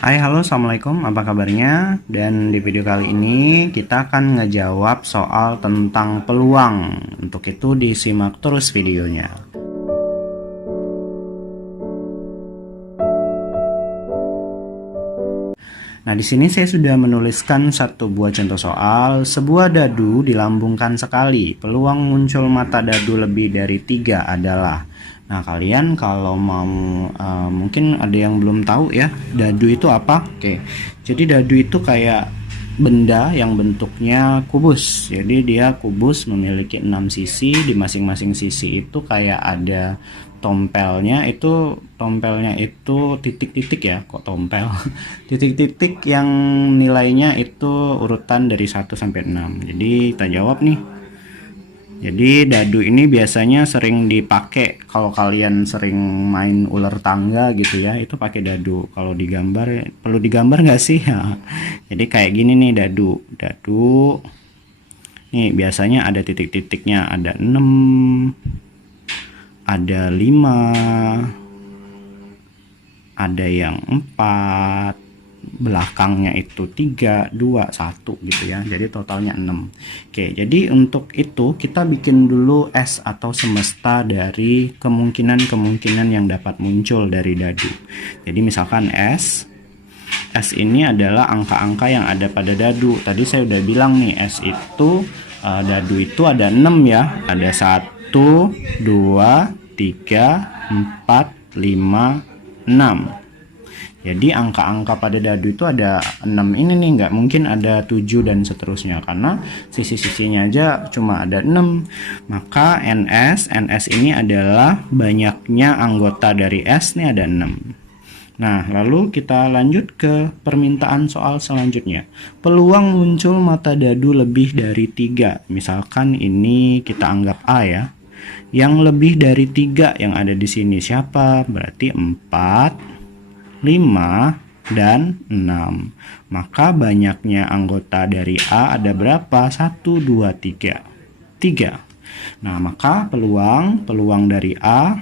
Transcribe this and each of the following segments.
Hai, halo, assalamualaikum, apa kabarnya? Dan di video kali ini kita akan ngejawab soal tentang peluang. Untuk itu disimak terus videonya. Nah, di sini saya sudah menuliskan satu buah contoh soal. Sebuah dadu dilambungkan sekali. Peluang muncul mata dadu lebih dari 3 adalah. Nah, kalian kalau mau mungkin ada yang belum tahu ya, dadu itu apa? Oke. Jadi dadu itu kayak benda yang bentuknya kubus. Jadi dia kubus memiliki 6 sisi, di masing-masing sisi itu kayak ada tompelnya itu titik-titik ya, kok tompel. Titik-titik yang nilainya itu urutan dari 1 sampai 6. Jadi kita jawab nih. Jadi dadu ini biasanya sering dipakai kalau kalian sering main ular tangga gitu ya, itu pakai dadu. Kalau digambar, perlu digambar nggak sih? Jadi kayak gini nih dadu. Dadu. Nih biasanya ada titik-titiknya, ada 6, ada 5, ada yang 4, belakangnya itu 3, 2, 1 gitu ya. Jadi totalnya 6. Oke, jadi untuk itu kita bikin dulu S atau semesta dari kemungkinan-kemungkinan yang dapat muncul dari dadu. Jadi misalkan S ini adalah angka-angka yang ada pada dadu. Tadi saya udah bilang nih, S itu dadu itu ada 6 ya. Ada 1, 2, 3, 4, 5, 6. Jadi angka-angka pada dadu itu ada 6 ini nih, nggak mungkin ada 7 dan seterusnya karena sisi-sisinya aja cuma ada 6. Maka NS ini adalah banyaknya anggota dari S nih, ada 6. Nah, lalu kita lanjut ke permintaan soal selanjutnya. Peluang muncul mata dadu lebih dari 3. Misalkan ini kita anggap A ya. Yang lebih dari 3 yang ada di sini siapa? Berarti 4, 5, dan 6. Maka banyaknya anggota dari A ada berapa? 1, 2, 3. 3. Nah, maka peluang dari A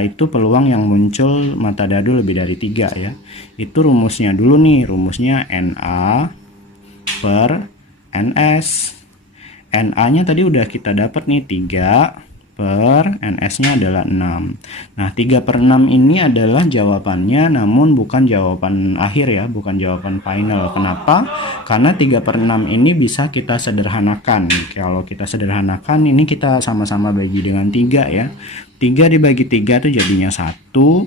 itu peluang yang muncul mata dadu lebih dari 3 ya. Itu rumusnya dulu nih, rumusnya NA per NS. NA-nya tadi udah kita dapat nih, 3 per NS-nya adalah 6. Nah, 3 per 6 ini adalah jawabannya, namun bukan jawaban akhir ya, bukan jawaban final. Kenapa? Karena 3 per 6 ini bisa kita sederhanakan. Kalau kita sederhanakan, ini kita sama-sama bagi dengan 3 ya. 3 dibagi 3 itu jadinya 1.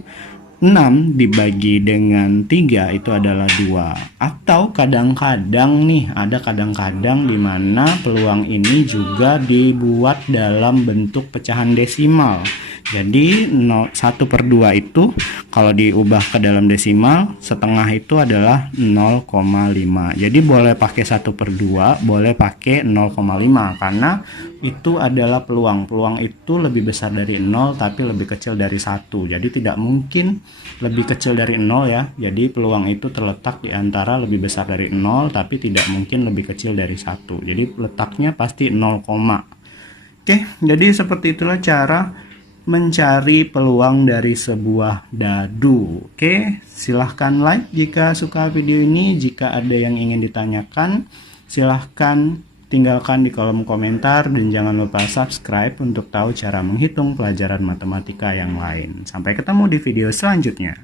6 dibagi dengan 3 itu adalah 2. Atau kadang-kadang nih, ada kadang-kadang di mana peluang ini juga dibuat dalam bentuk pecahan desimal. Jadi 1 per 2 itu kalau diubah ke dalam desimal, setengah itu adalah 0,5. Jadi boleh pakai 1 per 2, boleh pakai 0,5 karena itu adalah peluang. Peluang itu lebih besar dari 0 tapi lebih kecil dari 1. Jadi tidak mungkin lebih kecil dari 0 ya. Jadi peluang itu terletak di antara lebih besar dari 0 tapi tidak mungkin lebih kecil dari 1. Jadi letaknya pasti 0, Oke, jadi seperti itulah cara mencari peluang dari sebuah dadu. Oke, silahkan like jika suka video ini. Jika ada yang ingin ditanyakan, silahkan tinggalkan di kolom komentar dan jangan lupa subscribe untuk tahu cara menghitung pelajaran matematika yang lain. Sampai ketemu di video selanjutnya.